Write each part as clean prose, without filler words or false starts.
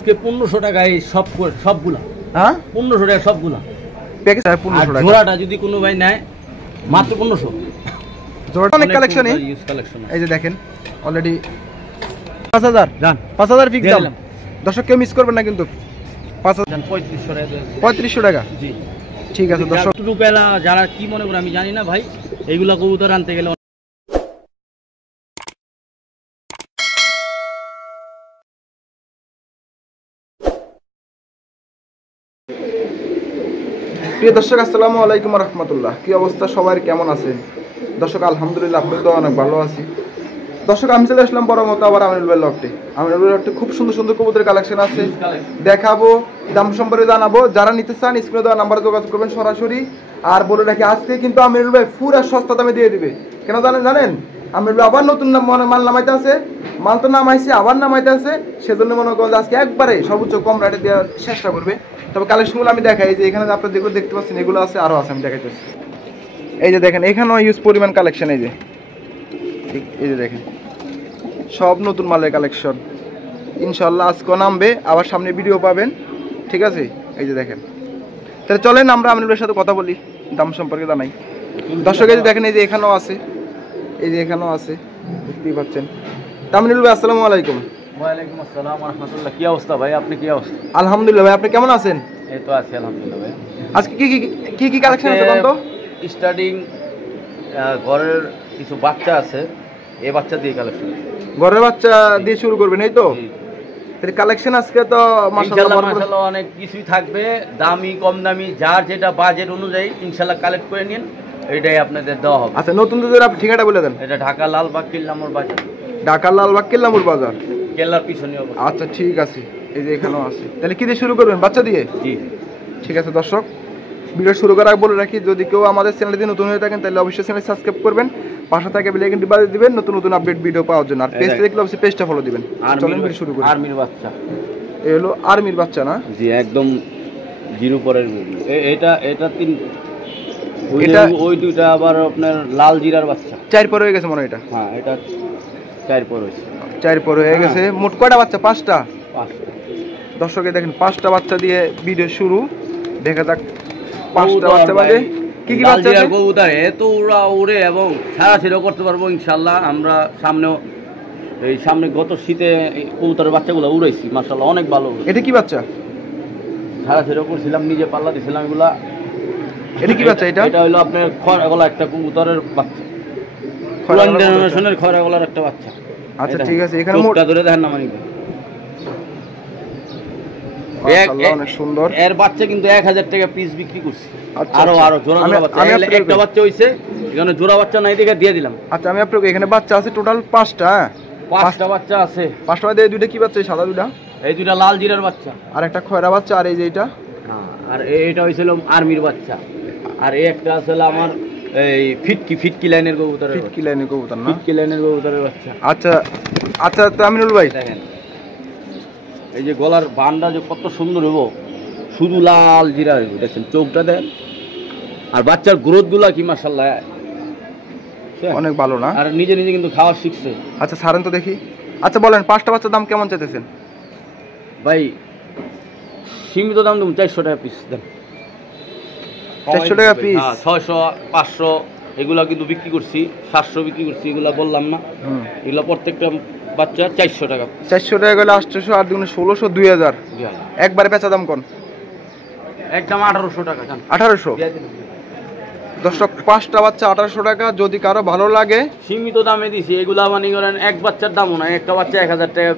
আজকে 1500 টাকায় সবগুলা। হ্যাঁ 1500 টাকা সবগুলা প্যাকেজ আর 1500 টাকা। জোড়াটা যদি কোনো ভাই নেয় মাত্র 1500। জোড়াটা অনেক কালেকশন ইউজ কালেকশন। এই যে দেখেন অলরেডি 5000 জান 5000 ফিক্স দাম। দর্শক কেউ মিস করবেন না কিন্তু 5000 3500 টাকা 3500 টাকা। জি ঠিক আছে দর্শক। রুপেলা যারা কি মনে করে আমি জানি না ভাই, এইগুলা কবুতর আনতে গেলে প্রিয় দর্শক আসসালামু আলাইকুম রহমতুল্লাহ। কি অবস্থা সবার, কেমন আছেন দর্শক? আলহামদুলিল্লাহ আপনাদের তো অনেক ভালো আছি। দর্শক আমি চলে আসলাম বড় মতো আবার আমিনুল ভাই লফটে। আমিনুল ভাই লফটে খুব সুন্দর সুন্দর কবুতরের কালেকশন আছে, দেখাবো, দাম সম্পর্কে জানাবো। যারা নিতে চান স্ক্রিনে দেওয়া নাম্বারে যোগাযোগ করবেন সরাসরি। আর বলে রাখি আজকে কিন্তু আমিনুল ভাই পুরা সস্তা দামে দিয়ে দিবে। কেন জানেন আমিনুল ভাই আবার নতুন মাল নামাইতে আছে, মাল তো নামাইছে আবার নামাইতে আছে, সেজন্য মনে করেন আজকে একবারে সর্বোচ্চ কম রেটে দেওয়ার চেষ্টা করবে। তবে কালেকশনগুলো আমি দেখাই, যে এখানে আপনারা যেগুলো দেখতে পাচ্ছেন এগুলো আছে, আরও আছে, আমি দেখাইতেছি। এই যে দেখেন এখানেও ইউজ পরিমাণ কালেকশন। এই যে দেখেন সব নতুন মালের কালেকশন। ইনশাল্লাহ আজকেও নামবে, আবার সামনে ভিডিও পাবেন, ঠিক আছে? এই যে দেখেন, তাহলে চলেন আমরা আমিনুলের সাথে কথা বলি, দাম সম্পর্কে জানাই। দর্শক এই যে দেখেন, এই যে এখানেও আছে, এই যে এখানেও আছে, দেখতেই পাচ্ছেন। আমিনুল ভাই আসসালামু আলাইকুম। ওয়ালাইকুম আসসালাম ওয়া রাহমাতুল্লাহ। কি অবস্থা ভাই, আপনি কি অবস্থা? আলহামদুলিল্লাহ ভাই, আপনি কেমন আছেন? এই তো আছি আলহামদুলিল্লাহ ভাই। আজকে কি কি কালেকশন আছে বলতো? স্টার্টিং ঘরের কিছু বাচ্চা আছে, এই বাচ্চা দিয়ে কালেকশন। ঘরের বাচ্চা দিয়ে শুরু করবেন, এই তো? তাহলে কালেকশন আজকে তো মাশাআল্লাহ অনেক কিছুই থাকবে, দামি কম দামি যার যেটা বাজেট অনুযায়ী ইনশাআল্লাহ কালেক্ট করে নিন, এইটাই আপনাদের দেওয়া হবে। আচ্ছা নতুন দুধের আপনি ঠিকানা বলে দেন। এটা ঢাকা লালবাগ কিল্লামুর বাজার। ঢাকা লালবাগ কিল্লামুর বাজার, কেল্লার পিছনে অবস্থিত। আচ্ছা ঠিক আছে, এই যে এখানেও আছে। তাহলে কি দিয়ে শুরু করবেন? বাচ্চা দিয়ে? জি ঠিক আছে দর্শক, ভিডিও শুরু করার আগে বলে রাখি, যদি কেউ আমাদের চ্যানেলটি নতুন হয়ে থাকেন তাহলে অবশ্যই চ্যানেল সাবস্ক্রাইব করবেন, পাশে থাকে বেল আইকনটি বাজিয়ে দিবেন নতুন নতুন আপডেট ভিডিও পাওয়ার জন্য। আর পেজটা দেখলে অবশ্যই পেজটা ফলো দিবেন। চলেন ভিডিও শুরু করি। আর্মির বাচ্চা, এই হলো আর্মির বাচ্চা না? জি একদম জিরো পরের। এটা তিন, এটা ওই দুইটা আবার আপনার লাল জিরার বাচ্চা। 4 পর হয়ে গেছে মনে হয় এটা। হ্যাঁ এটা 4 পর হয়েছে। 4 পর হয়ে গেছে। মোট কয়টা বাচ্চা? 5টা। 5টা। দর্শকে দেখেন 5টা বাচ্চা দিয়ে ভিডিও শুরু। দেখা যাক 5টা বাচ্চা বাদে কি কি বাচ্চা আছে। কবুতর এত উড়ে এবং ছাড়াছাড়িও করতে পারবো ইনশাআল্লাহ। আমরা সামনে গত শীতে কবুতরের বাচ্চাগুলো উড়াইছি, মাশাআল্লাহ অনেক ভালো। এটা কি বাচ্চা? ছাড়াছাড়িও করছিলাম, নিজে পাল্লা দিছিলাম এগুলা। এটা কি বাচ্চা? এটা হলো আপনার খয়রা গলা একটা কবুতরের বাচ্চা, পুরান জেনারেশনের খয়রা গলার একটা বাচ্চা। আচ্ছা ঠিক আছে, এখানে মোট ধরে দেখেন না মানিক মাশাআল্লাহ অনেক সুন্দর। এর বাচ্চা কিন্তু 1000 টাকা পিস বিক্রি করছি। আচ্ছা আরো জোড়া বাচ্চা, একটা বাচ্চা হইছে, এখানে জোড়া বাচ্চা নাই দেখে দিয়ে দিলাম। আচ্ছা আমি আপনাকে এখানে বাচ্চা আছে টোটাল 5টা। 5টা বাচ্চা আছে। 5টা মধ্যে এই দুইটা কি বাচ্চা? সাদা দুইটা, এই দুইটা লাল জিরার বাচ্চা, আর একটা খয়রা বাচ্চা, আর এই যে এটা, আর এইটা হইছিল আর্মির বাচ্চা, আর এই একটা আসলে আমার এই ফিটকি লাইনের কবুতরের। ফিটকি লাইনের কবুতর না? ফিটকি লাইনের কবুতরের বাচ্চা। আচ্ছা আচ্ছা তো আমিনুল ভাই দেখেন এই যে গলার বানটা যে কত সুন্দর হইব, শুধু লাল জিরা হইব, দেখেন চোখটা দেন, আর বাচ্চার গ্রোথ গুলা কি মাশাআল্লাহ অনেক ভালো না? আর নিজে নিজে কিন্তু খাওয়া শিখছে। আচ্ছা ছাড়েন তো দেখি। আচ্ছা বলেন 5টা বাচ্চার দাম কেমন চাইতেছেন? ভাই সীমিত দাম দেব, 400 টাকা পিস দেন। 400 টাকা পিস? 600 500 এগুলা কিন্তু বিক্রি করছি, 700 বিক্রি করছি, এগুলা বললাম না। এগুলা প্রত্যেকটা বাচ্চা 400 টাকা। 400 টাকা গেলে 800, আর দুগুণে 1600, 2000। একবারে পেঁচা দাম কোন? একদম 1800 টাকা। 1800? দর্শক 5টা বাচ্চা 1800 টাকা। যদি কারো ভালো লাগে সীমিত দামে দিছি এগুলা, মানে করেন এক বাচ্চার দামও না, একটা বাচ্চা 1000 টাকা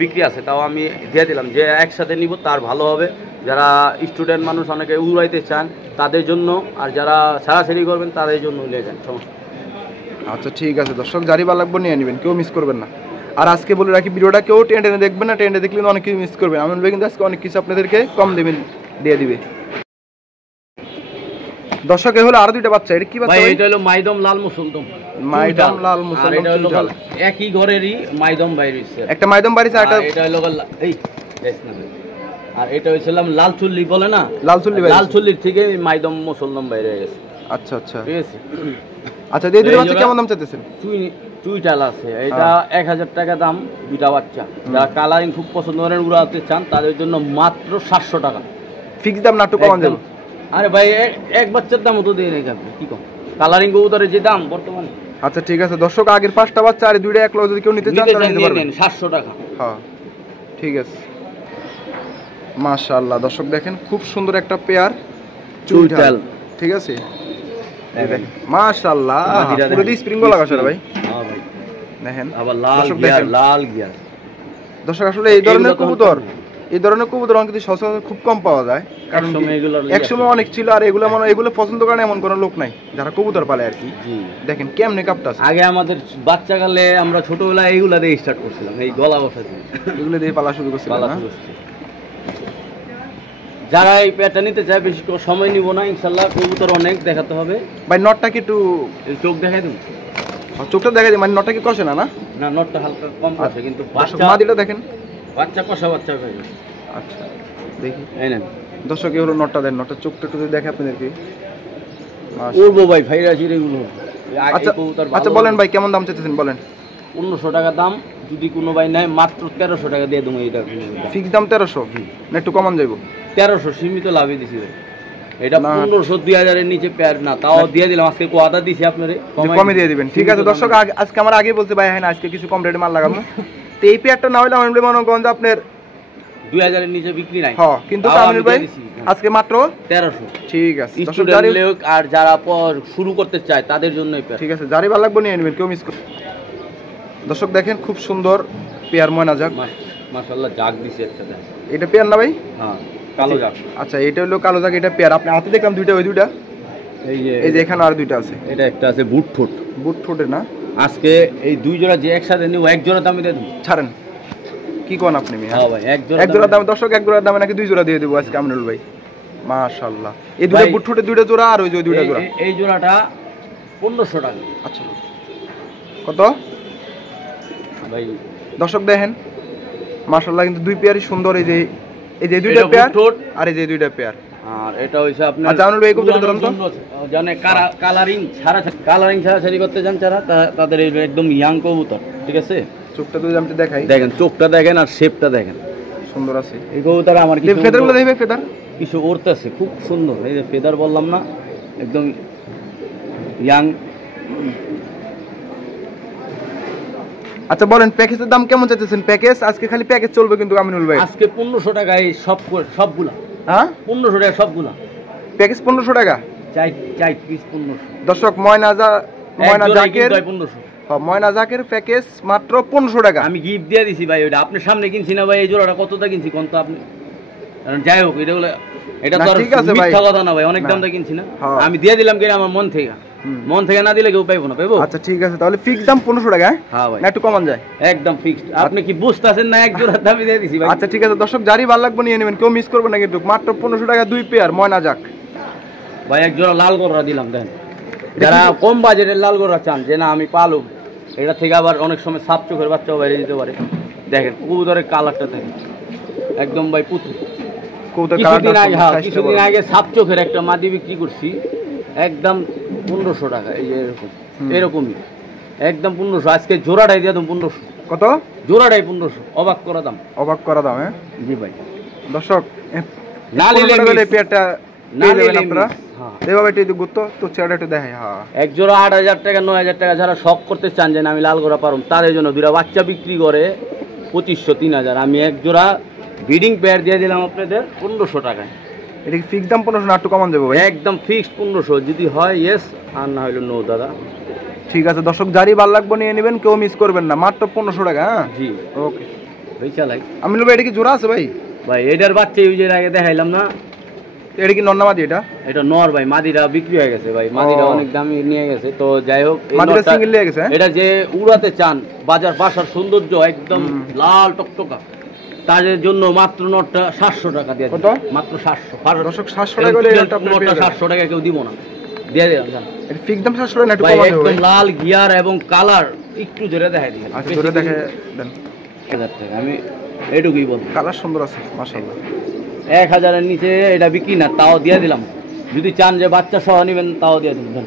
বিক্রি আছে, তাও আমি দিয়ে দিলাম। যে একসাথে নিব তার ভালো হবে, যারা স্টুডেন্ট মানুষ অনেকে উড়াইতে চান তাদের জন্য, আর যারা ছাড়াছাড়ি করবেন তাদের জন্য নিয়ে যান, সমস্যা। আচ্ছা ঠিক আছে দর্শক, যারই ভালো লাগবে নিয়ে নেবেন, কেউ মিস করবেন না। আর আজকে বলে রাখি ভিডিওটা কেউ টেনে দেখবেন না, টেনে দেখলে অনেক কিছু মিস করবেন। আমি বলবো কিন্তু আজকে অনেক কিছু আপনাদেরকে কম দেবেন, দিয়ে দিবে। দর্শক এ হলো আরো দুইটা বাচ্চা। এটা কি বাচ্চা? এটা হলো মাইদম লাল মুসলদম। মাইদম লাল মুসলদম একই ঘরেরই মাইদম বাইরে হইছে। একটা মাইদম বাইরে আছে, একটা এটা হলো এই আর এটা হইছিলাম লাল চুল্লি বলে না, লাল চুল্লি। লাল চুল্লির থেকে মাইদম মুসলদম বাইরে হয়ে গেছে। আচ্ছা আচ্ছা ঠিক আছে। আচ্ছা এই দুটো বাচ্চা কেমন দাম চাইতেছেন? চুইটাল আছে, এটা 1000 টাকা দাম, দুইটা বাচ্চা। যারা কালারিং খুব পছন্দ করেন, উড়াতে চান, তাদের জন্য মাত্র 700 টাকা ফিক্স দাম না, একটু কমান যাবে? আরে ভাই এক বাচ্চার দামও তো দিয়ে রেখে আপনি কি কম, কালারিং কবুতরের যে দাম বর্তমানে। আচ্ছা ঠিক আছে দর্শক, আগের 5টা বাচ্চা আর 2টা এক লগে যদি কেউ নিতে চান তাহলে নিতে পারবেন। 700 টাকা। হ্যাঁ ঠিক আছে। মাশাআল্লাহ দর্শক দেখেন খুব সুন্দর একটা পেয়ার চুইটাল, ঠিক আছে। এই দেখেন মাশাআল্লাহ, পুরো দি স্প্রিং গলা আছে ভাই। হ্যাঁ ভাই দেখেন আবার লাল গিয়ার, লাল গিয়ার। দর্শক আসলে এই ধরনের কবুতর কিন্তু সচরাচর খুব কম পাওয়া যায়, কারণ একসময় অনেক ছিল, আর এগুলো মনে এগুলো পছন্দ করে এমন কোনো লোক নাই যারা কবুতর পালে আর কি। দেখেন কেমনে কাপটা আছে। আগে আমাদের বাচ্চাকালে আমরা ছোটবেলায় এইগুলা দিয়ে স্টার্ট করছিলাম, এই গলা বসা দিয়ে এগুলো দিয়ে পালা শুরু করছিলাম। যারা এই পেয়ারটা নিতে চায়, বেশি সময় নিব না ইনশাল্লাহ, কবুতর অনেক দেখাতে হবে ভাই। নটটা কি একটু চোখ দেখাই দেবো? চোখটা দেখাই দিই, মানে নটটা কি কষে না? না নটটা হালকা কম কষে, কিন্তু মাদিটা দেখেন, বাচ্চা কষা বাচ্চা ভাই। আচ্ছা দেখি এই নেন দর্শক, এই হলো নটটা, দেন নটটা চোখটা একটু দেখে আপনাদেরকে। উড়বো ভাই, ভাইরাসি এগুলো। আচ্ছা বলেন ভাই কেমন দাম চাইতেছেন বলেন? 1500 টাকা দাম, যদি কোনো ভাই নেয় মাত্র 1300 টাকা দিয়ে দেবো। এটা ফিক্স দাম 1300 না একটু কমান যাইব? 1300 সীমিত লাভে দিছি ভাই। এটা 1500 2000 এর নিচে পেয়ার না, তাও দিয়ে দিলাম। আজকে কোয়াটা দিছি আপনারে, কমে দিয়ে দিবেন। ঠিক আছে দর্শক, আজকে আমার আগে বলতে ভাই, হ্যাঁ না আজকে কিছু কম রেটে মাল লাগাবো। তো এই পেয়ারটা না হলে আমি মনোগঞ্জ আপনার 2000 এর নিচে বিক্রি নাই। হ্যাঁ কিন্তু কামিল ভাই আজকে মাত্র 1300। ঠিক আছে দর্শক, আর যারা শুরু করতে চায় তাদের জন্য এই পেয়ার। ঠিক আছে, যারই ভালো লাগবে নিয়ে নেবেন, কেউ মিস করবে। দর্শক দেখেন খুব সুন্দর পেয়ার ময়না জাগ, মাশাআল্লাহ জাগ দিছে একটা। এটা পেয়ার না ভাই? হ্যাঁ কালো জাগ। আচ্ছা এটা হলো কালো জাগ, এটা পেয়ার। আপনি হাতে দেখলাম দুইটা, ওই দুইটা এই যে এখানে আর দুইটা আছে। এটা একটা আছে বুট ঠোঁটের না। আজকে এই দুই জোড়া যে একসাথে নিব, এক জোড়া দামে দিয়ে দেব। ছাড়েন কি কোন আপনি? হ্যাঁ ভাই এক জোড়া দামে দর্শক, এক জোড়া দামে নাকি 2 জোড়া দিয়ে দেব আজকে আমিনুল ভাই। মাশাআল্লাহ, এই দুইটা বুট ঠোঁটের 2টা জোড়া, আর ওই যে 2টা জোড়া। এই জোড়াটা 1500 টাকা। আচ্ছা কত ভাই? দর্শক দেখেন মাশাআল্লাহ, কিন্তু দুই পেয়ারই সুন্দর। এই যে দুইটা পেয়ার আর এই যে দুইটা পেয়ার। আর এটা হইছে আপনার। আচ্ছা আমিনুল ভাই কবুতর ধরুন তো, জানে কালারিং ছাড়া করতে চান যারা, তাদের একদম ইয়াং কবুতর, ঠিক আছে। চোখটা যদি আমি দেখাই, দেখেন চোখটা দেখেন আর শেপটা দেখেন, সুন্দর আছে এই কবুতর। আমার কিছু ফেদারগুলো দেখবে, ফেদার কিছু উড়তেছে খুব সুন্দর। এই যে ফেদার বললাম না, একদম ইয়াং। আচ্ছা বলেন প্যাকেজের দাম কেমন চাইতেছেন? প্যাকেজ আজকে খালি প্যাকেজ চলবে কিন্তু আমিনুল ভাই। আজকে 1500 টাকায় সবগুলা। হ্যাঁ 1500 টাকা সবগুলা প্যাকেজ, 1500 টাকা চাই পিস 1500। দর্শক ময়না জাকের 1500। হ্যাঁ ময়না জাকের প্যাকেজ মাত্র 1500 টাকা। আমি গিফট দিয়ে দিছি ভাই, ওটা আপনার সামনে কিনছি না ভাই। এই জোড়াটা কতটা কিনছি কোন তো আপনি? যাই হোক এটা তো মিথ্যা কথা না ভাই, অনেক দাম দিয়ে কিনছি না। আমি দিয়ে দিলাম কিনা আমার মন থেকে না দিলে কেউ পাইবো না, পাইবো। আচ্ছা ঠিক আছে, তাহলে ফিক্স দাম 1500 টাকা। হ্যাঁ ভাই না একটু কমান যায়? একদম ফিক্সড। আপনি কি বুঝতেছেন না? এক জোড়া দামই দিয়ে দিছি ভাই। আচ্ছা ঠিক আছে দর্শক, যারই ভালো লাগবে নিয়ে নেবেন, কেউ মিস করবে না কিন্তু। মাত্র 1500 টাকা 2 পেয়ার ময়না জাক ভাই। এক জোড়া লাল গররা দিলাম। দেন যারা কম বাজেটের লাল গররা চান, যে না আমি পালব, এটা থেকে আবার অনেক সময় সাপ চোখের বাচ্চাও বাইরে দিতে পারে। দেখেন কবুতরের কালারটা দেখেন, একদম ভাই পুতুল। কিছুদিন আগে সাপ চোখের একটা মাদি বিক্রি করছি, একদম 1500 টাকা। এই যে এরকমই একদম 1500। আজকে জোড়াটাই দিয়ে দাম 1500। কত? জোড়াটাই 1500। অবাক করা দাম। হ্যাঁ জি ভাই। দর্শক না নিলে পেয়ারটা না নিলে আপনারা এভাবে একটু গুরুত্ব তো চেহারা একটু দেখাই। হ্যাঁ এক জোড়া 8000 টাকা 9000 টাকা যারা শখ করতে চান যে আমি লাল গোড়া পারুম, তাদের জন্য। দুটা বাচ্চা বিক্রি করে 2500 3000। আমি এক জোড়া ব্রিডিং পেয়ার দিয়ে দিলাম আপনাদের 1500 টাকায়। এটা কি ফিক্স দাম 1500 না একটু কমান যাবে ভাই? একদম ফিক্সড 1500, যদি হয় ইয়েস, আর না হইলো নো দাদা। ঠিক আছে দর্শক, যারই ভালো লাগবে নিয়ে নেবেন, কেউ মিস করবেন না। মাত্র 1500 টাকা। হ্যাঁ জি ওকে ভাই। চালাই আমিনুল ভাই, এটা কি জোড়া আছে ভাই? ভাই এটার বাচ্চা ইউজের আগে দেখাইলাম না। এটা কি নর না মাদি? এটা নর ভাই। মাদিরা বিক্রি হয়ে গেছে ভাই, মাদিরা অনেক দামি নিয়ে গেছে। তো যাই হোক, মাদিরা সিঙ্গেল নিয়ে গেছে। এটা যে উড়াতে চান, বাসার সৌন্দর্য একদম লাল টকটকা, তাদের জন্য মাত্র নটটা 700 টাকা দিয়ে। কত? মাত্র 700। দর্শক 700 টাকা করে নটটা 700 টাকা কেউ দিব না, দিয়ে দিলাম। এটা ফিক্স দাম 700 টাকা না একটু কমান যাবে ভাই? একদম লাল গিয়ার এবং কালার একটু জোরে দেখাই দিই। আচ্ছা জোরে দেখে দেন। 1000 টাকা আমি এইটুকুই বলবো। কালার সুন্দর আছে মাশাআল্লাহ। 1000 এর নিচে এটা বিক্রি না, তাও দিয়ে দিলাম। যদি চান যে বাচ্চা সহ নেবেন, তাও দিয়ে দিলাম।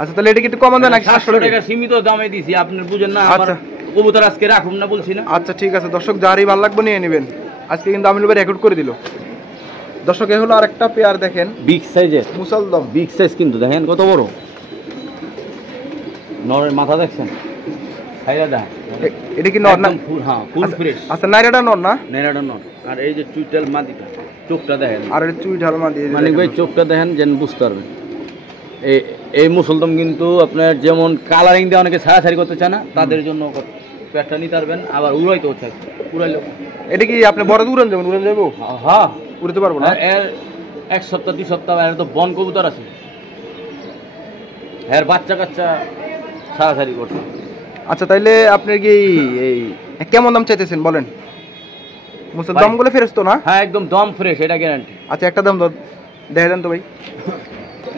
আচ্ছা তাহলে এটা কি একটু কমান দেন নাকি 700 টাকা সীমিত দামে দিছি, আপনি বুঝেন না। আবার আচ্ছা। কবুতর আজকে রাখুন না বলছি না। আচ্ছা ঠিক আছে দর্শক, যারই ভালো লাগবে নিয়ে নেবেন। আজকে কিন্তু আমিনুল ভাই রেকর্ড করে দিল। দর্শক এ হলো আরেকটা পেয়ার, দেখেন বিগ সাইজের মুসলদম, বিগ সাইজ কিন্তু দেখেন কত বড়। নরের মাথা দেখছেন, খাইরা দা এটা কি নর না? একদম ফুল, হ্যাঁ ফুল ফ্রেশ। আচ্ছা নাইরাটা নর না? নেরাটা নর। আর এই যে চুইটাল মাদিটা, চোখটা দেখেন, আর এটা চুই ঢালমা দিয়ে মানে ভাই চোখটা দেখেন যেন বুঝতে পারবেন। এই মুসলদম কিন্তু আপনার যেমন কালারিং দিয়ে অনেকে ছাড়াছাড়ি করতে চায় না, তাদের জন্য প্যাটটা নিতে পারবেন। আবার উড়াইতে হচ্ছে, উড়াইলেও এটা কি আপনি বড় উড়ান যাবেন? উড়ান যাবো? হ্যাঁ উড়তে পারবো না। এর 1 সপ্তাহ 2 সপ্তাহ এর তো বন কবুতর আছে, এর বাচ্চা কাচ্চা ছাড়াছাড়ি করছে। আচ্ছা তাইলে আপনার কি এই কেমন দাম চাইতেছেন বলেন? মুসল দমগুলো ফেরত তো না? হ্যাঁ একদম দম ফ্রেশ, এটা গ্যারান্টি। আচ্ছা একটা দাম দেখে দেন তো ভাই।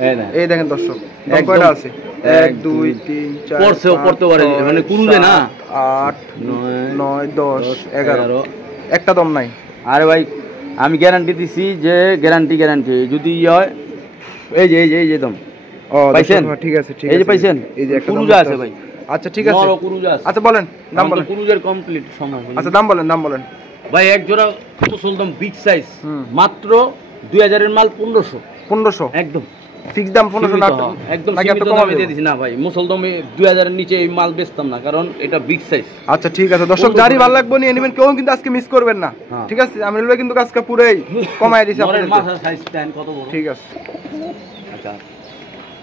এই না, এই দেখেন দর্শক, দাম একদম কয়টা আছে? 1 2 3 4 পড়ছেও পড়তে পারে, মানে কুরুজে না। 8 9 10 11 একটা দাম নাই। আরে ভাই আমি গ্যারান্টি দিছি যে গ্যারান্টি যদি হয়। এই যে দম ও পাইছেন? ঠিক আছে ঠিক আছে, এই যে পাইছেন, এই যে একটা কুরুজা আছে ভাই। আচ্ছা ঠিক আছে, নরও কুরুজা আছে। আচ্ছা বলেন দাম বলেন। কুরুজের কমপ্লিট সময়। আচ্ছা দাম বলেন ভাই এক জোড়া মুসলদম বিগ সাইজ মাত্র 2000 এর মাল 1500 একদম ফিক্স দাম 1500 না? একদম নাকি সীমিত একটু দামে কমাবে? দিয়ে দিছি না ভাই। মুসলদমে 2000 এর নিচে এই মাল বেচতাম না, কারণ এটা বিগ সাইজ। আচ্ছা ঠিক আছে দর্শক, যারই ভালো লাগবে নিয়ে নেবেন, কেউ কিন্তু আজকে মিস করবেন না। হ্যাঁ। ঠিক আছে, আমিনুল ভাই কিন্তু আজকে পুরোই কমায় দিয়েছে নরের আপনাদের। মাথার সাইজ দেন কত বড়। ঠিক আছে আচ্ছা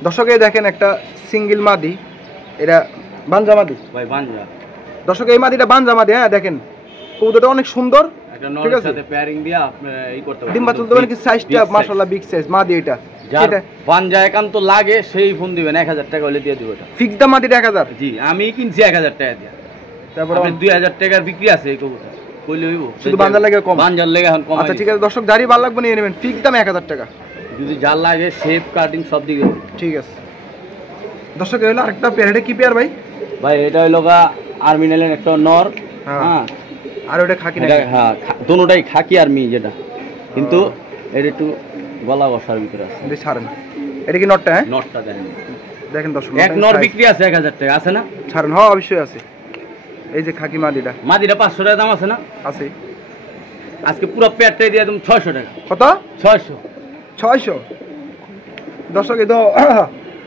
দর্শক, এই দেখেন একটা সিঙ্গেল মাদি, এটা বানজা মাদি ভাই বানজা। দর্শক এই মাদিটা বানজা মাদি। হ্যাঁ দেখেন কবুতরটা অনেক সুন্দর, একটা ঠিক নরের আছে? সাথে পেয়ারিং দিয়া আপনি এই করতে পারেন। ডিম বাচ্চা দেবেন কি সাইজটা মাশাআল্লাহ বিগ সাইজ মাদি। এটা যার বানজা একান্ত লাগে সেই ফোন দিবেন, 1000 টাকা হলে দিয়ে দিব। এটা ফিক্স দাম মাদিটা 1000। জি আমি কিনছি 1000 টাকা দিয়া। তারপর আপনি 2000 টাকার বিক্রি আছে এই কবুতর, কইলে হইব? শুধু বানজার লাগে কম? বানজার লাগে এখন কম। আচ্ছা ঠিক আছে দর্শক, যারই ভালো লাগবে নিয়ে নেবেন, ফিক্স দাম 1000 টাকা। যদি জাল লাগে শেপ কাটিং সব দিকে। ঠিক আছে দর্শক, এই হলো আরেকটা পেয়ার। এটা কি পেয়ার ভাই? ভাই এটা হইলো গা আর্মিনেলের একটা নর। হ্যাঁ। হ্যাঁ আর ওটা খাকি না? এটা হ্যাঁ দুটোটাই খাকি আর্মি যেটা, কিন্তু এর একটু গলা বসার ভিতরে আছে। এটা ছাড়েন, এটা কি নটটা? হ্যাঁ নটটা দেখেন, দেখেন দর্শক, এক নর বিক্রি আছে 1000 টাকা, আছে না? ছাড়েন, হ্যাঁ অবশ্যই আছে। এই যে খাকি মাদিটা, মাদিটা 500 টাকা দাম আছে না? আছে। আজকে পুরো পেয়ারটাই দিয়ে একদম 600 টাকা। কত? 600। 600 দর্শক, এই তো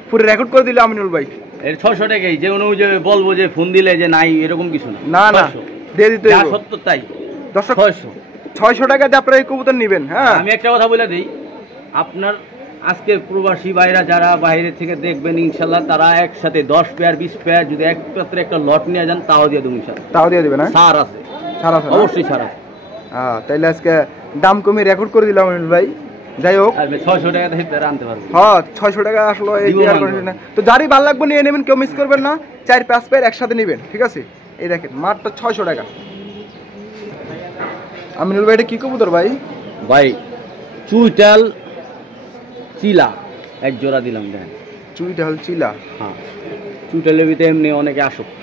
পুরো রেকর্ড করে দিল আমিনুল ভাই। এর 600 টাকাই, যে কোনো যে বলবো যে ফোন দিলে যে নাই এরকম কিছু না। না না 600 দিয়ে দিতে যা হইব। সত্য তাই। দর্শক 600 টাকাতে আপনারা এই কবুতর নেবেন। হ্যাঁ আমি একটা কথা বলে দিই, আপনার আজকে প্রবাসী ভাইরা যারা বাইরে থেকে দেখবেন ইনশাল্লাহ, তারা একসাথে 10 পেয়ার 20 পেয়ার যদি একসাথে একটা লট নিয়ে যান তাও দিয়ে দেবো ইনশাল্লাহ। তাও দিয়ে দিবেন? হ্যাঁ ছাড় আছে, ছাড় আছে, অবশ্যই ছাড় আছে। হ্যাঁ তাইলে আজকে দাম কমিয়ে রেকর্ড করে দিলাম আমিনুল ভাই। যাই হোক, আর 600 টাকা থেকে পেয়ার আনতে পারবো। হ্যাঁ 600 টাকা আসলো এই দিব পেয়ার মানবো। করে না। তো যারই ভালো লাগবে নিয়ে নেবেন, কেউ মিস করবেন না। 4-5 পেয়ার একসাথে নেবেন, ঠিক আছে? এই দেখেন মাত্র 600 টাকা। আমিনুল ভাই এটা কি কবুতর ভাই? ভাই চুইটাল চিলা এক জোড়া দিলাম দেখেন। চুইটা হল চিলা। হ্যাঁ চুইটালের ভিতরে এমনি অনেকে আসক্ত।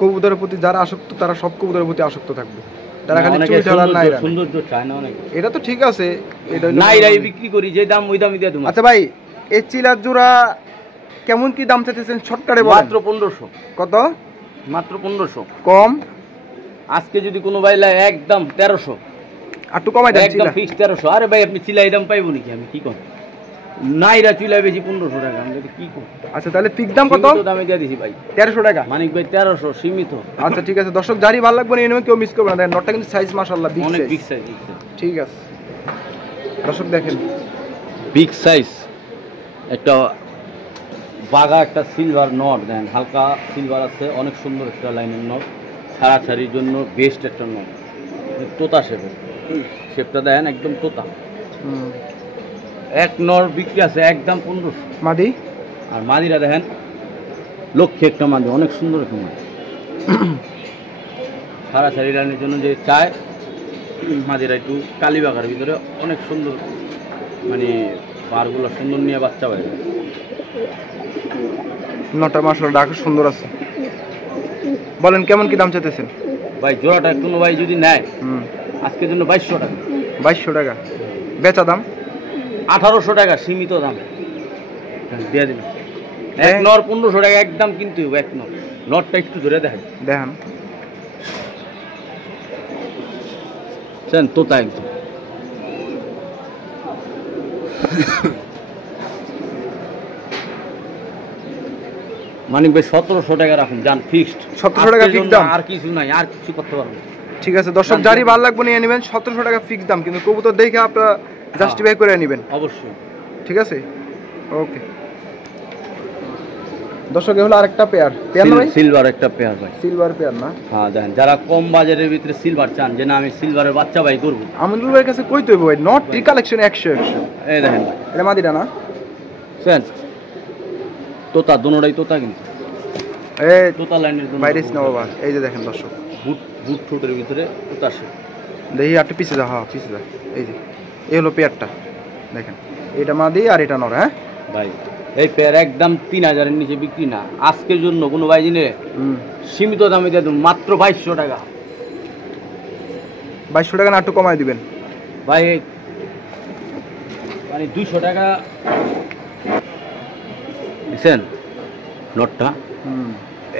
কবুতরের প্রতি যারা আসক্ত তারা সব কবুতরের প্রতি আসক্ত থাকবে। তারা খালি অনেকে চুইটাল আর নাইরা। সৌন্দর্য চায় না অনেকে। এটা তো ঠিক আছে, এটা হলো নাইরাই বিক্রি করি, যে দাম ওই দামই দিয়ে দেবো। আচ্ছা ভাই, এই চিলার জোড়া কেমন কি দাম চাইতেছেন শর্টকাটে বলেন? মাত্র 1500। কত? মাত্র 1500। কম? আজকে যদি কোনো ভাই লাই একদম 1300, আর একটু কমাই দেন একদম চিলা। ফিক্স 1300। আরে ভাই আপনি চিলা এই দাম পাইবো নাকি? আমি কি করি, নাইরা চিলা বেশি 1500 টাকা, আমি কি করি? আচ্ছা তাহলে ফিক্স দাম কত? সীমিত দামে দিয়ে দিছি ভাই, 1300 টাকা। মানিক ভাই 1300 সীমিত। আচ্ছা ঠিক আছে দর্শক, যারই ভালো লাগবে নিয়ে নেবেন, কেউ মিস করবে না। দেখেন নটটা কিন্তু সাইজ মাশাআল্লাহ বিগ অনেক সাইজ। Big size. ঠিক আছে দর্শক দেখেন, বিগ সাইজ একটা বাগা একটা সিলভার নট দেন, হালকা সিলভার আছে, অনেক সুন্দর একটা লাইনের নট, ছাড়াছাড়ির জন্য বেস্ট একটা নট। তোতা শেপের, শেপটা দেন একদম তোতা। এক নর বিক্রি আছে একদম 1500। মাদি? আর মাদিরা দেখেন লক্ষ্যে একটা মাদি, অনেক সুন্দর একটা মাদি। ছাড়াছাড়ি লাইনের জন্য যে চায় মাদিরা একটু কালীবাগার ভিতরে অনেক সুন্দর, মানে বারগুলো সুন্দর নিয়ে বাচ্চা বাইরে। নটা মাশাআল্লাহ ডাক সুন্দর আছে। বলেন কেমন কি দাম চাইতেছেন ভাই? জোড়াটা কোনো ভাই যদি নেয় আজকের জন্য 2200 টাকা। 2200 টাকা বেচা দাম? 1800 টাকা সীমিত দামে। দিয়ে দিন এক নর 1500 টাকা একদম কিনতে হবে এক নর নটটা একটু ধরে দেখেন দেখেন চেন তোতা একদম মানিক ভাই 1700 টাকা রাখুন জান ফিক্সড 1700 টাকা ফিক্স দাম আর কিছু নাই আর কিছু করতে পারবো না ঠিক আছে দর্শক যারই ভালো লাগবে নিয়ে নেবেন 1700 টাকা ফিক্স দাম কিন্তু কবুতর দেখে আপনারা জাস্টিফাই করে নেবেন অবশ্যই ঠিক আছে ওকে দর্শক এ হলো আরেকটা পেয়ার না ভাই সিলভার একটা পেয়ার ভাই সিলভার পেয়ার না হ্যাঁ দেখেন যারা কম বাজারের ভিতরে সিলভার চান যে না আমি সিলভারের বাচ্চা ভাই করবো আমিনুল ভাইয়ের কাছে কই তৈব ভাই নট ই কালেকশন 100 এই দেখেন ভাই এটা মাদিটা না চেন তোতা দুনোটাই তোতা কিন্তু এই তোতা লাইনের বাইরেস না বাবা এই যে দেখেন দর্শক বুট বুট ঠোঁটের ভিতরে তোতা আসে দেখি একটু পিছে যা হ্যাঁ পিছে যা এই যে এই হলো পেয়ারটা দেখেন এটা মাদি আর এটা নর হ্যাঁ ভাই এই পেয়ার একদম 3000 এর নিচে বিক্রি না আজকের জন্য কোনো ভাই জিনে সীমিত দামে দিয়ে দেব মাত্র 2200 টাকা 2200 টাকা না একটু কমায় দিবেন ভাই মানে 200 টাকা দিছেন নটটা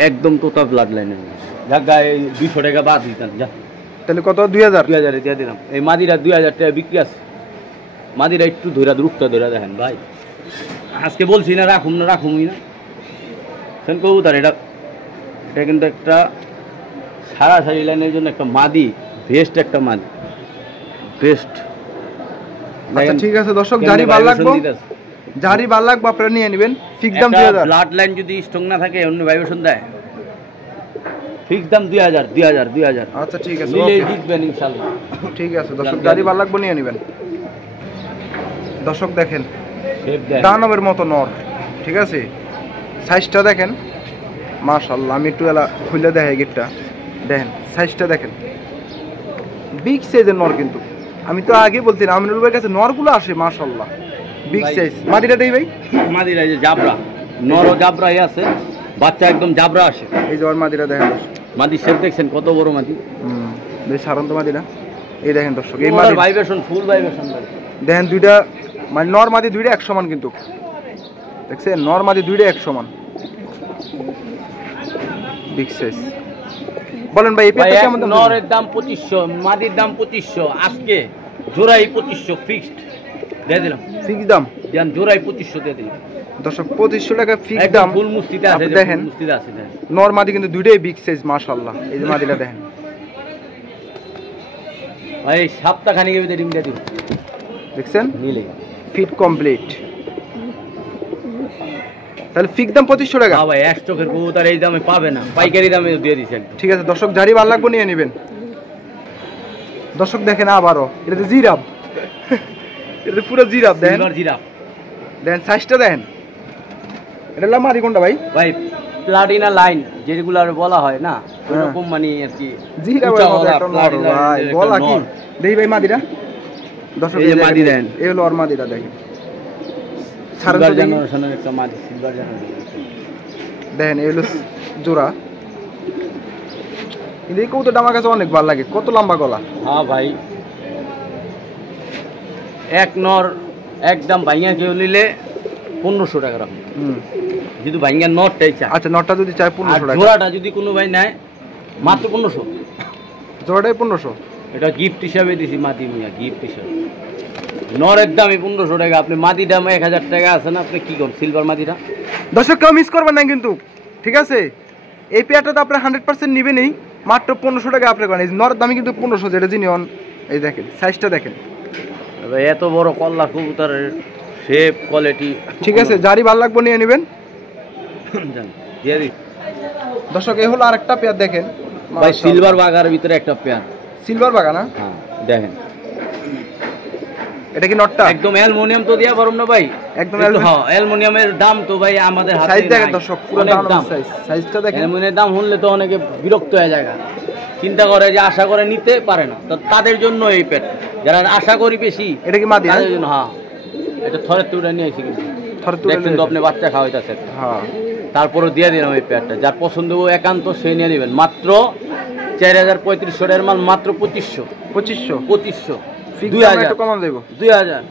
একদম তোতা ব্লাড লাইনের জায়গা এই 200 টাকা বাদ দিতেন যা তাহলে কত 2000 2000 এ দিয়ে দিলাম এই মাদিরা 2000 টাকা বিক্রি আছে মাদিরা একটু ধইরা রূপটা ধইরা দেখেন ভাই আজকে বলছি না রাখুমই না সেন কবুতর এটা কিন্তু একটা সারি লাইনের জন্য একটা মাদি বেস্ট একটা মাদি বেস্ট আচ্ছা ঠিক আছে দর্শক যারই ভালো লাগবে আপনারা নিয়ে নেবেন ফিক্স দাম 2000 ব্লাড লাইন যদি স্ট্রং না থাকে অন্য ভাইবেশন দেয় ফিক্স দাম 2000 আচ্ছা ঠিক আছে নিলেই জিতবেন ইনশাআল্লাহ ঠিক আছে দর্শক যারই ভালো লাগবে নিয়ে নেবেন দর্শক দেখেন দানবের মতো নর ঠিক আছে সাইজটা দেখেন মাশাআল্লাহ আমি একটু এলা খুলে দেখাই গেটটা দেখেন সাইজটা দেখেন বিগ সাইজের নর কিন্তু আমি তো আগে বলছিলাম আমিনুল ভাইয়ের কাছে নরগুলো আসে মাশাআল্লাহ বিগ সাইজ মাদিটা দেই ভাই মাদিরা এই যে জাবরা নরও জাবরাই আছে বাচ্চা একদম জাবরা আসে এই যে ওর মাদিটা দেখেন মাদি শেপ দেখছেন কত বড় মাদি বেশ সারন্ত মাদিটা এই দেখেন দর্শক এই মাদি ভাইব্রেশন ফুল ভাইব্রেশন দেখেন দুইটা মানে নর মাদি দুইটা এক সমান কিন্তু দেখছেন নর মাদি দুইটা এক সমান বিগ সাইজ বলেন ভাই এই পেয়ারটা কেমন দাম নরের দাম 2500 মাদির দাম 2500 আজকে জোড়াই 2500 ফিক্সড দিয়ে দিলাম ফিক্স দাম জান জোড়াই 2500 দিয়ে দিলাম দর্শক 2500 টাকা ফিক্স দাম ফুল মুস্তিতে আছে দেখেন মুস্তিতে আছে দেখেন নর মাদি কিন্তু দুইটাই বিগ সাইজ মাশাআল্লাহ এই যে মাদিটা দেখেন ভাই সপ্তাহ খানিকের ভিতরে ডিম দিয়ে দিন দেখছেন নিলে ফিট কমপ্লিট তাহলে ফিক্স দাম 2500 টাকা ভাই এক চোখের কবুতর এই দামে পাবে না পাইকারি দামে দিয়ে দিছি একদম ঠিক আছে দর্শক যারই ভালো লাগবে নিয়ে নেবেন দর্শক দেখেন আবারও এটা তো জিরাফ এটা পুরো জিরাফ দেখেন সিলভার জিরাফ দেখেন সাইজটা দেখেন এটা হলো মাদি কোনটা ভাই ভাই প্লাটিনা লাইন যেগুলো আর বলা হয় না এরকম মানে আর কি জিরাফের মতো একটা নর ভাই বলা কি দেই ভাই মাদিটা দর্শক এই যে মাদি দেন এই হলো ওর মাদিটা দেখেন সিলভার জেনারেশনের একটা মাদি সিলভার জেনারেশন দেখেন এই হলো জোড়া কিন্তু এই কবুতরটা আমার কাছে অনেক ভালো লাগে কত লম্বা গলা হ্যাঁ ভাই এক নর একদম ভাইয়া কেউ নিলে 1500 টাকা রাখুন যদি ভাইয়া নরটাই চায় আচ্ছা নরটা যদি চায় 1500 টাকা জোড়াটা যদি কোনো ভাই নেয় মাত্র 1500 জোড়াটাই 1500 এটা গিফট হিসাবে দিছি মাদি মিয়া গিফট হিসাবে নরের দামে 1500 টাকা আপনি মাদি দাম 1000 টাকা আছে না আপনি কি করেন সিলভার মাদিটা দর্শক কেউ মিস করবেন না কিন্তু ঠিক আছে এই পেয়ারটা তো আপনার 100% নেবেনই মাত্র 1500 টাকা আপনি করেন এই নরের দামই কিন্তু 1500 যেটা জিনিয়ন এই দেখেন সাইজটা দেখেন ভাই এত বড় কল্লা কবুতরের শেপ কোয়ালিটি ঠিক আছে যারই ভালো লাগবে নিয়ে নেবেন দিয়ে দিই দর্শক এই হলো আরেকটা পেয়ার দেখেন ভাই সিলভার বাগার ভিতরে একটা পেয়ার সিলভার বাগা না হ্যাঁ দেখেন এটা কি নটটা একদম অ্যালুমিনিয়াম তো দিয়া পারুম না ভাই একদম হ্যাঁ অ্যালুমিনিয়ামের দাম তো ভাই আমাদের হাতে সাইজ দেখেন দর্শক পুরো দাম সাইজ সাইজটা দেখেন অ্যালুমিনিয়ামের দাম হলে তো অনেকে বিরক্ত হয়ে যায় চিন্তা করে যে আশা করে নিতে পারে না তো তাদের জন্য এই পেট যারা আশা করি বেশি এটা কি মাদি তাদের জন্য হ্যাঁ এটা থরে তুলে নিয়ে আইছি কিন্তু থরে তুলে কিন্তু আপনি বাচ্চা খাওয়াইতাছে হ্যাঁ তারপরে দিয়ে দিলাম এই পেটটা যার পছন্দ একান্ত সে নিয়ে নেবেন মাত্র 4350 টাকার মাল মাত্র 2500 2000 একটু কমান দেব 2000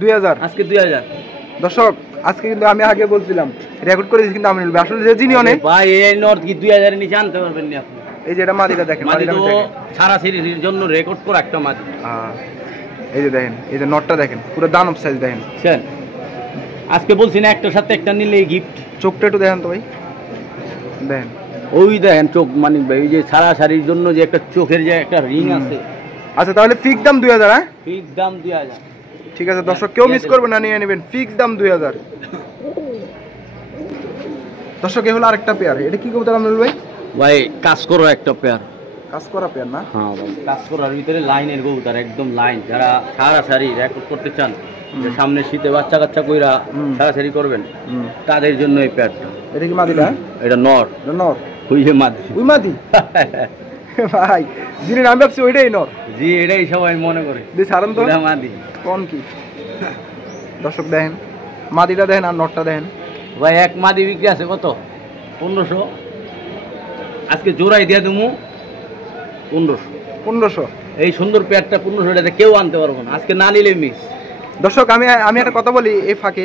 2000 আজকে 2000 দর্শক আজকে কিন্তু আমি আগে বলছিলাম রেকর্ড করে দিয়েছি কিন্তু আমিনুল ভাই আসলে যে যিনি অনেক ভাই এই নর কি 2000 এর নিচে আনতে পারবেন না আপনি। এই যে এটা মাদিটা দেখেন, মাদি মাদিটা তো দেখেন। সারা সিরিজের জন্য রেকর্ড করা একটা মাদি। এই যে দেখেন, এই যে নটটা দেখেন, পুরো দানব সাইজ দেখেন। বুঝছেন, আজকে বলছি না একটার সাথে একটা নিলে গিফট। চোখটা একটু দেখেন তো ভাই, দেখেন ওই দেখেন চোখ মানিক ভাই, ওই যে সারা শাড়ির জন্য যে একটা চোখের যে একটা রিং আছে। আচ্ছা তাহলে ফিক্স দাম 2000। হ্যাঁ ফিক্স দাম 2000। ঠিক আছে দর্শক, কেউ মিস করবে না, নিয়ে নেবেন, ফিক্স দাম 2000। দর্শক এ হলো আরেকটা পেয়ার, এটা কি কবুতর আমিনুল ভাই? ভাই কাজ করো একটা পেয়ার। কাজ করা পেয়ার না? হ্যাঁ ভাই কাজ করার ভিতরে লাইনের কবুতর, একদম লাইন। যারা সারা সারি রেকর্ড করতে চান, যে সামনে শীতে বাচ্চা কাচ্চা কইরা সারা সারি করবেন, তাদের জন্য এই পেয়ারটা। এটা কি মাদিটা? এটা নর। এটা নর? ওই যে মাদি। ওই মাদি? ভাই যিনি নাম ভাবছি ওইটাই নর? জি এটাই সবাই মনে করে। দি সারান তো এটা মাদি। কোন কি? দর্শক দেখেন মাদিটা দেখেন আর নরটা দেখেন। ভাই এক মাদি বিক্রি আছে কত? 1500। আজকে জোড়াই দিয়ে দেবো 1500। 1500? এই সুন্দর পেয়ারটা 1500 টাকা কেউ আনতে পারবো না, আজকে না নিলে মিস। দর্শক আমি একটা কথা বলি এই ফাঁকে,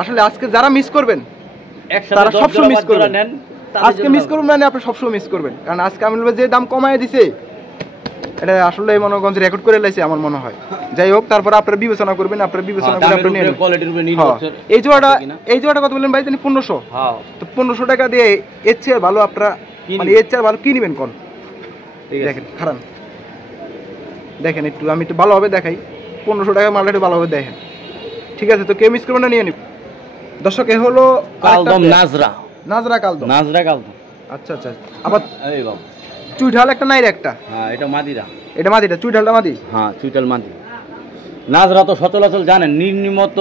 আসলে আজকে যারা মিস করবেন তারা সবসময় মিস করবেন। আজকে মিস করবেন মানে আপনি সবসময় মিস করবেন, কারণ আজকে আমি যে দাম কমায় দিছে এটা আসলে মনোগঞ্জ রেকর্ড করে লাইছে আমার মনে হয়। যাই হোক, তারপর আপনারা বিবেচনা করবেন, আপনারা বিবেচনা করে আপনি নিয়ে নেবেন। এই জোড়াটা কত বললেন ভাই জানি? 1500। হ্যাঁ তো 1500 টাকা দিয়ে এর চেয়ে ভালো আপনারা মানে এর চেয়ে ভালো কি নেবেন কোন? দেখেন খারাপ দেখেন, আমি একটু ভালোভাবে দেখাই। 1500 টাকা মালটা একটু ভালোভাবে দেখেন, ঠিক আছে? তো কেউ মিস করবেন না, নিয়ে নিন। দর্শক এ হলো কালদম নাজরা। নাজরা কালদম? নাজরা কালদম। আচ্ছা আচ্ছা। আবার এই বাবা চুইঠাল একটা নাই একটা? হ্যাঁ এটা মাদিরা। এটা মাদিটা, চুইঠালটা মাদি? হ্যাঁ চুইটাল মাদি। নাজরা তো সচলাচল জানেন, নির্নিমত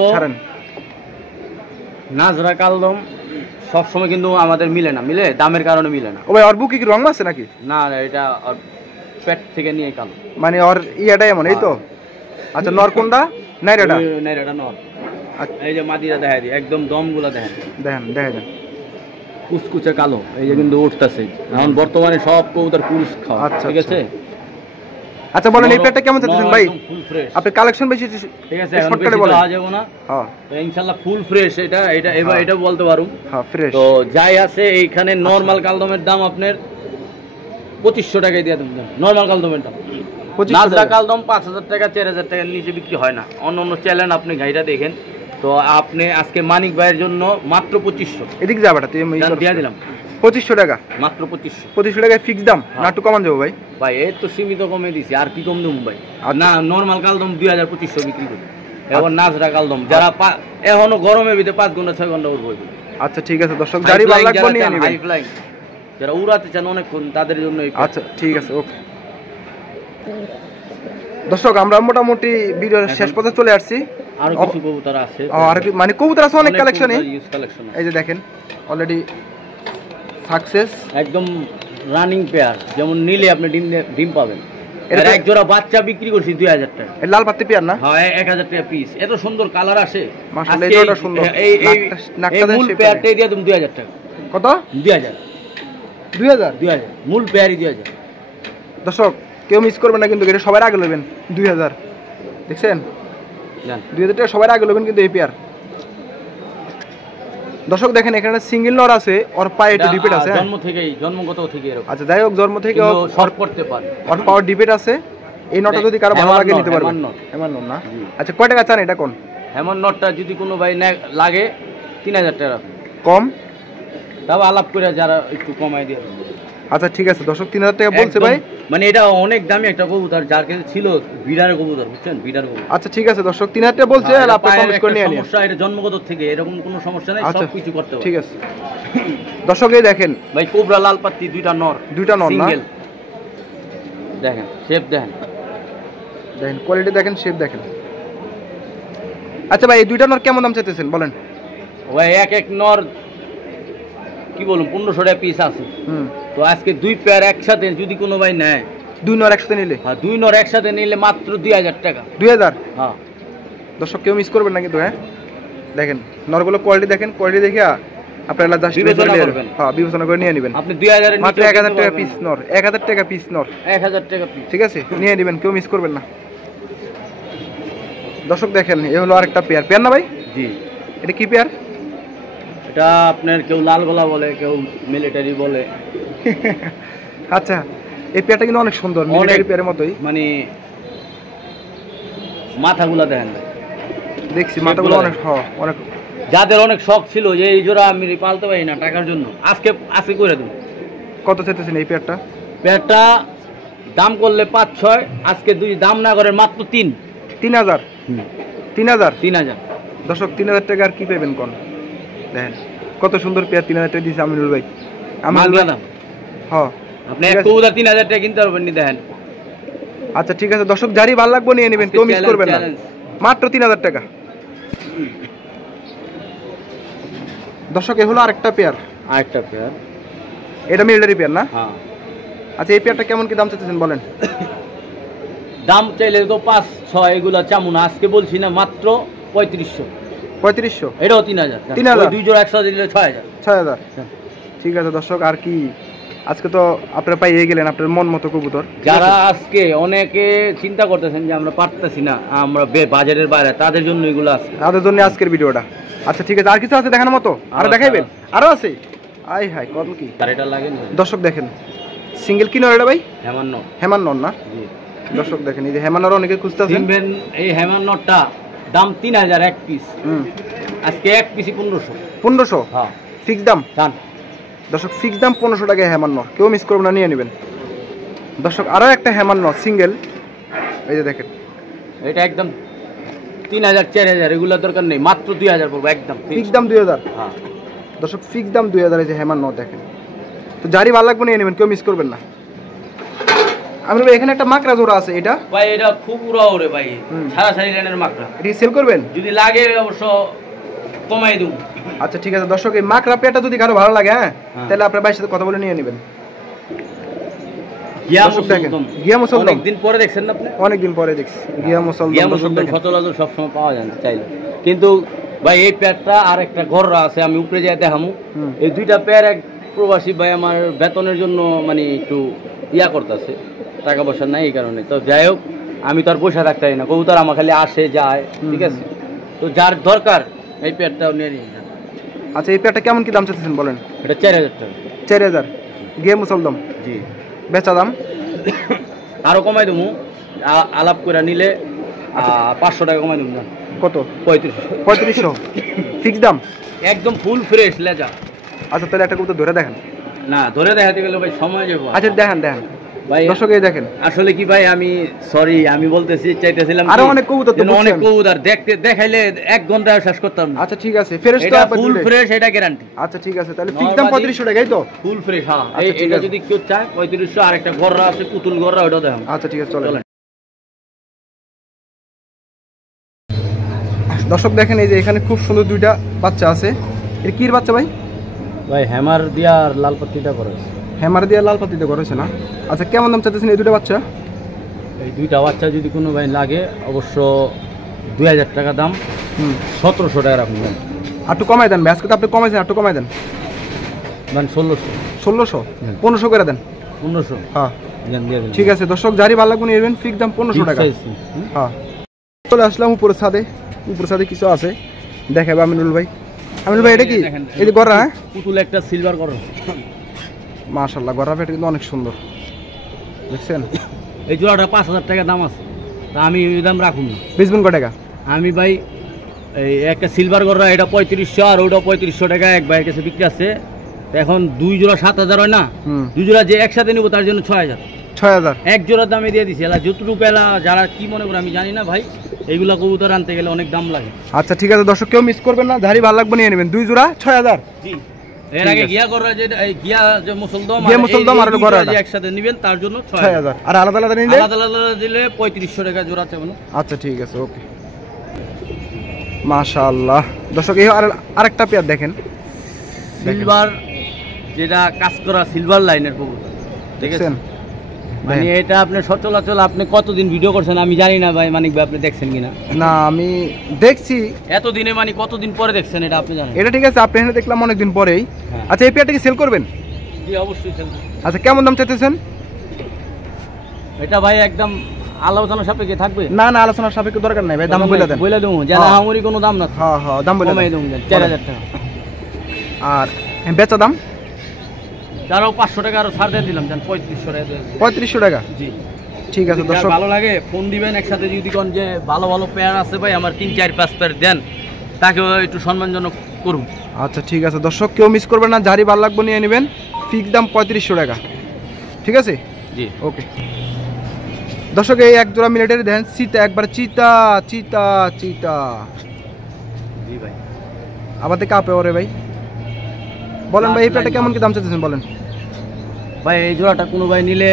নাজরা কালদম সবসময় কিন্তু আমাদের মিলে না, মিলে দামের কারণে মিলে না। ও ভাই ওর বুকে কি রং আছে নাকি? না এটা পেট থেকে নিয়ে কালো, মানে ওর ইয়াটা এমন, এই তো? আচ্ছা নর কোনটা? নাইরাটা? নাইরাটা নর। এই যে মাদিরা দেখা দিই, একদম দমগুলা দেখেন, দেখেন দেখা যান কুচকুচে কালো। এই যে কিন্তু উঠতেছে এখন বর্তমানে সব কবুতর কুচ খাওয়া। আচ্ছা ঠিক আছে। আচ্ছা বলেন এই পেটটা কেমন চাচ্ছেন ভাই? Full fresh. আপনি কালেকশন বেশি? ঠিক আছে এখন বেশি তো আ যাব না। হ্যাঁ তো ইনশাআল্লাহ ফুল ফ্রেশ। এটা এবার এটা বলতে পারুম। হ্যাঁ ফ্রেশ। তো যাই আছে এইখানে নরমাল কালদমের দাম আপনার 2500 টাকায় দিয়ে দেবেন। নরমাল কালদমের দাম 2500 টাকা। কালদম 5000 টাকা 4000 টাকার নিচে বিক্রি হয় না। অন্য চ্যানেল আপনি গাড়িটা দেখেন। তো আপনি আজকে মানিক ভাইয়ের জন্য মাত্র 2500। এদিকে যাবাটা তুই দিয়ে দিলাম 2500 টাকা। মাত্র 2500। 2500 টাকায় ফিক্স দাম না একটু কমান যাবো ভাই? ভাই এই তো সীমিত কমে দিছি, আর কি কম দেবো ভাই? না নরমাল কালদম 2500 বিক্রি করি। এবার নাজরা কালদম যারা এখনো গরমের ভিতরে 5 ঘন্টা 6 ঘন্টা উঠবো। আচ্ছা ঠিক আছে দর্শক, গাড়ি ভালো লাগবে নিয়ে নেবেন। হাই ফ্লাইং যারা উড়াতে চান অনেকক্ষণ, তাদের জন্য। আচ্ছা ঠিক আছে ওকে। দর্শক আমরা মোটামুটি ভিডিওর শেষ পর্যন্ত চলে আসছি। আরো কিছু কবুতর আছে, আর মানে কবুতর আছে অনেক কালেকশনে। এই যে দেখেন অলরেডি সাকসেস, একদম রানিং পেয়ার। যেমন নিলে আপনি ডিম পাবেন। এর এক জোড়া বাচ্চা বিক্রি করছি 2000 টাকা। এই লাল পাত্তি পেয়ার না? হ্যাঁ 1000 টাকা পিস। এত সুন্দর কালার আসে মাশাআল্লাহ, এই জোড়াটা সুন্দর। এই মূল পেয়ারটাই দিয়ে তুমি 2000 টাকা। কত? 2000 মূল পেয়ারই 2000। দর্শক কেউ মিস করবেন না কিন্তু, এটা সবার আগে নেবেন 2000। দেখছেন 2000 টাকা সবার আগে নেবেন কিন্তু এই পেয়ার। দর্শক দেখেন এখানে সিঙ্গেল নর আছে, ওর পায়ে একটু ডিপেট আছে। জন্মগত থেকে এরকম। আচ্ছা যাই হোক, জন্ম থেকে শর্ট করতে পারে, ওর পাওয়ার ডিপেট আছে। এই নটটা যদি কারো ভালো লাগে নিতে পারবেন। হেমন নট না? আচ্ছা কয় টাকা চান এটা কোন? হেমন নটটা যদি কোনো ভাই লাগে 3000 টাকা কম, তাও আলাপ করে যারা একটু কমাই দিয়ে। আচ্ছা ঠিক আছে দর্শক 3000 টাকা বলছে ভাই। মানে এটা অনেক দামি একটা কবুতর, যার কাছে ছিল বিডার কবুতর, বুঝছেন? বিডার কবুতর। আচ্ছা ঠিক আছে দর্শক 3000 টাকা বলছে, আর আপনি কম করে নিয়ে নিন। সমস্যা এটা জন্মগত থেকে, এরকম কোনো সমস্যা নাই, সব কিছু করতে হবে। ঠিক আছে দর্শক এই দেখেন ভাই কোবরা লাল পাত্তি দুইটা নর না? সিঙ্গেল। দেখেন শেপ দেখেন কোয়ালিটি দেখেন, শেপ দেখেন। আচ্ছা ভাই এই দুইটা নর কেমন দাম চাইতেছেন বলেন? ভাই এক নর কি বলুন 1500 টাকা পিস আছে। তো আজকে দুই পেয়ার একসাথে যদি কোনো ভাই নেয়, দুই নর একসাথে নিলে? হ্যাঁ দুই নর একসাথে নিলে মাত্র 2000 টাকা। 2000? হ্যাঁ দর্শক কেউ মিস করবেন না কিন্তু। হ্যাঁ দেখেন নরগুলো কোয়ালিটি দেখেন, কোয়ালিটি দেখে আপনারা জাস্ট বিবেচনা করবেন। হ্যাঁ বিবেচনা করে নিয়ে নেবেন। আপনি 2000 এর মাত্র 1000 টাকা পিস নর, 1000 টাকা পিস নর, 1000 টাকা পিস। ঠিক আছে নিয়ে নেবেন, কেউ মিস করবেন না। দর্শক দেখেন এই হলো আরেকটা পেয়ার। পেয়ার না ভাই? জি। এটা কি পেয়ার? এটা আপনার কেউ লাল গলা বলে, কেউ মিলিটারি বলে। আচ্ছা, এই পেয়ারটা কিন্তু অনেক সুন্দর, মিলিটারি পেয়ারের মতোই। মানে মাথাগুলা দেখেন না, দেখছি মাথাগুলো অনেক অনেক। যাদের অনেক শখ ছিল যে এই জোড়া আমি পালতে পারি না টাকার জন্য, আজকে করে দেবো। কত চাইতেছেন এই পেয়ারটা? পেয়ারটা দাম করলে 5-6, আজকে দাম না করে মাত্র 3,000। 3,000। দর্শক 3,000 টাকা আর কি পাবেন কোন? দেখেন কত সুন্দর পেয়ার, 3,000 টাকা দিয়েছে আমিনুল ভাই। আপনি এক কবুতর 3,000 টাকা কিনতে পারবেন নি, দেখেন। আচ্ছা ঠিক আছে দর্শক, যারই ভালো লাগবে নিয়ে নেবেন, কেউ মিস করবেন না, মাত্র 3,000 টাকা। দর্শক এ হলো আরেকটা পেয়ার। এটা মিলিটারি পেয়ার না? হ্যাঁ। আচ্ছা, এই পেয়ারটা কেমন কি দাম চাইতেছেন বলেন? দাম চাইলে তো 5-6 এগুলা চামুন, আজকে বলছি না মাত্র 3500। এটাও 3,000। দুই জোড়া একসাথে দিলে 6,000। ঠিক আছে দর্শক, আর কি আজকে তো আপনারা পাইয়ে গেলেন আপনার মন মতো কবুতর। যারা আজকে অনেকে চিন্তা করতেছেন যে আমরা পারতেছি না, আমরা বাজারের বাইরে, তাদের জন্য এগুলো আছে, তাদের জন্য আজকের ভিডিওটা। আচ্ছা ঠিক আছে, আর কিছু আছে দেখানোর মতো? আর দেখাইবেন? আরো আছে? আই হাই, কত কি এটা লাগে না। দর্শক দেখেন, সিঙ্গেল কি নর এটা ভাই? হেমান নর না? দর্শক দেখেন, এই যে হেমান নর অনেকে খুঁজতেছেন। এই হেমান নরটা দাম 3,000 এক পিস। আজকে এক পিসই 1500। হ্যাঁ, ফিক্স দাম। দর্শক ফিক্স দাম 1500 টাকা হেমান নর, কেউ মিস করবেন না, নিয়ে নেবেন। দর্শক আরো একটা হেমান নর সিঙ্গেল, এই যে দেখেন, এটা একদম 3,000-4,000 এগুলো দরকার নেই, মাত্র 2,000 পড়বে একদম ফিক্স দাম 2,000। হ্যাঁ দর্শক ফিক্স দাম 2,000, এই যে হেমান নর দেখেন। তো যারই ভালো লাগবে নিয়ে নেবেন, কেউ মিস করবেন না। আমি এখানে একটা মাকড়া জোড়া আছে, এটা ভাই এটা খুব উড়াও রে ভাই, সারি লাইনের মাকড়া। এটা সেল করবেন? যদি লাগে অবশ্য কমাই দেব। আচ্ছা ঠিক আছে দর্শক, এই মাকড়া পেয়ারটা যদি কারো ভালো লাগে, হ্যাঁ, তাহলে আপনার ভাইয়ের সাথে কথা বলে নিয়ে নেবেন। গিয়া মুসলদম অনেকদিন পরে দেখছেন না আপনি? অনেকদিন পরে দেখছি গিয়া মুসলদম। সচরাচর সবসময় পাওয়া যায় না চাইলে, কিন্তু ভাই এই পেয়ারটা আর একটা গররা আছে, আমি উপরে যাই দেখামু। এই দুইটা পেয়ার এক প্রবাসী ভাই আমার বেতনের জন্য মানে একটু করতেছে, টাকা পয়সা নাই এই কারণে। তো যাই হোক, আমি তো আর পয়সা রাখতে পারি না, কবুতর আমার খালি আসে যায়, ঠিক আছে? তো যার দরকার এই পেয়ারটাও নিয়ে নিন। আচ্ছা, এই পেয়ারটা কেমন কি দাম চাইতেছেন বলেন? এটা 4,000 টাকা। 4,000 গিয়া মুসলদম। জি। বেচা দাম আরো কমাই দেবো, আলাপ করে নিলে 500 টাকা কমাই দেবো। কত? 3500 ফিক্স দাম, একদম ফুল ফ্রেশ লেজা। আচ্ছা তাহলে একটা কবুতর ধরে দেখেন। না, ধরে দেখাতে গেলে ভাই সময় যাবে। আচ্ছা দেখেন ভাই, দর্শক এই দেখেন। আসলে কি ভাই, আমি বলতেছি চাইতেছিলাম আরো অনেক কবুতর, তো অনেক কবুতর দেখতে দেখাইলে 1 ঘন্টা শেষ করতাম। আচ্ছা ঠিক আছে, ফ্রেশ তো ফুল ফ্রেশ, এটা গ্যারান্টি। আচ্ছা ঠিক আছে, তাহলে ফিক্স দাম 3500 টাকাই তো? Full fresh. হ্যাঁ, এটা যদি কেউ চায় 3500। আর একটা গররা আছে, পুতুল গররা, ওটাও দেখেন। আচ্ছা ঠিক আছে, চলেন। দর্শক দেখেন, এই যে এখানে খুব সুন্দর দুইটা বাচ্চা আছে। এর কির বাচ্চা ভাই? ভাই হ্যামার দিয়া আর লাল পাত্তিটা করে। হ্যামার দিয়া লাল পাত্তিটা করেছে না? আচ্ছা, কেমন দাম চাইতেছেন এই দুইটা বাচ্চা? এই দুইটা বাচ্চা যদি কোনো ভাই লাগে, অবশ্য 2,000 টাকা দাম। 1,700 টাকা রাখুন। একটু কমাই দেন ভাই, আজকে তো আপনি কমাইছেন, একটু কমাই দেন। মানে 1,600 1500 করে দেন। 1500? হ্যাঁ ঠিক আছে দর্শক, যারই ভালো লাগবে নেবেন, ফিক্স দাম 1500 টাকা। হ্যাঁ, চলে আসলাম উপরে ছাদে। উপরে ছাদে কিছু আছে, দেখাবে আমিনুল ভাই। আমিনুল ভাই এটা কি? এই যে গররা, হ্যাঁ, পুতুল একটা সিলভার গররা। মাশাআল্লাহ, গররা পেটা কিন্তু অনেক সুন্দর, দেখছেন? এই জোড়াটা 5,000 টাকা দাম আছে, তা আমি ওই দাম রাখুন না। বেচবেন কত টাকা? আমি ভাই এই একটা সিলভার গররা, এটা 3500, আর ওটা 3500 টাকা এক ভাইয়ের কাছে বিক্রি আছে। এখন 2 জোড়া 7,000 হয় না? 2 জোড়া যে একসাথে নেবো তার জন্য 6,000। এক জোড়ার দামে দিয়ে দিছি। এলা যতটুকু এলা যারা কি মনে করে আমি জানি না ভাই, এইগুলা কবুতর আনতে গেলে অনেক দাম লাগে। আচ্ছা ঠিক আছে দর্শক, কেউ মিস করবেন না, যারই ভালো লাগবে নিয়ে নেবেন। 2 জোড়া 6,000। জি, এর আগে গিয়া গররা, যে গিয়া যে মুসলদম আর গররা যে একসাথে নেবেন তার জন্য 6,000। আর আলাদা আলাদা নিলে? আলাদা আলাদা দিলে 3500 টাকা জোড়া চাই। আচ্ছা ঠিক আছে, ওকে। মাশাআল্লাহ দর্শক, এই আরেকটা পেয়ার দেখেন, সিলভার, যেটা কাজ করা সিলভার লাইনের কবুতর, দেখেছেন? মানে এটা আপনি সচলাচল আপনি কতদিন ভিডিও করছেন আমি জানি না ভাই, মানিক ভাই আপনি দেখছেন কিনা? না, আমি দেখছি এতদিনে, মানে কতদিন পরে দেখছেন এটা আপনি জানেন? এটা ঠিক আছে, আপনি এখানে দেখলাম অনেকদিন পরেই। আচ্ছা, এই পেয়ারটা কি সেল করবেন? জি অবশ্যই সেল। আচ্ছা, কেমন দাম চাইতেছেন এটা ভাই? একদম আলোচনা সাপেক্ষে থাকবে। না না, আলোচনা সাপেক্ষে দরকার নাই ভাই, দাম বলে দেন। বলে দেবো, যারা আমারই কোনো দাম না। হ্যাঁ হ্যাঁ, দাম বলে দেন। 4,000 টাকা। আর বেচা দাম তারাও 500 টাকা আরো ছাড় দিয়ে দিলাম, 3500 টাকা 3500 টাকা। জি ঠিক আছে দর্শক, ভালো লাগে ফোন দিবেন একসাথে, যদি কোন যে ভালো ভালো পেয়ার আছে ভাই আমার 3-4-5 পেয়ার দেন, তাকেও একটু সম্মানজনক করুন। আচ্ছা ঠিক আছে দর্শক, কেউ মিস করবেন না, যারই ভালো লাগবে নিয়ে নেবেন। ফিক্স দাম 3500 টাকা, ঠিক আছে? জি ওকে দর্শক, এই এক জোড়া মিলিটারি দেন, চিতা একবার চিতা চিতা চিতা। জি ভাই আবার থেকে আপে ওরে ভাই, বলেন ভাই এই পেয়ারটা কেমন কি দাম চাইতেছেন বলেন? ভাই এই জোড়াটা কোনো ভাই নিলে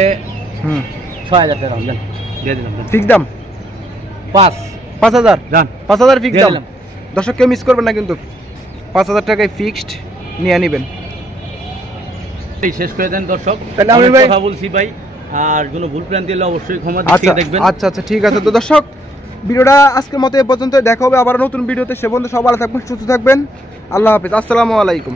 6000 টাকা দেন, দিয়ে দিলাম। ফিক্স দাম 5000 জান, 5000 ফিক্স দিয়ে দাম। দিলাম। দর্শক কেউ মিস করবেন না কিন্তু, 5000 টাকায় ফিক্সড নিয়ে নেবেন। এই শেষ করে দেন দর্শক, তাহলে আমি অনেক ভাই কথা বলছি ভাই, আর কোনো ভুল ভ্রান্তি হলে অবশ্যই ক্ষমা আচ্ছা দৃষ্টিতে দেখবেন। আচ্ছা আচ্ছা ঠিক আছে। তো দর্শক ভিডিওটা আজকের মতো এ পর্যন্ত, দেখা হবে আবার নতুন ভিডিওতে। সে পর্যন্ত সবাই ভালো থাকবেন, সুস্থ থাকবেন। আল্লাহ হাফেজ, আসসালামু আলাইকুম।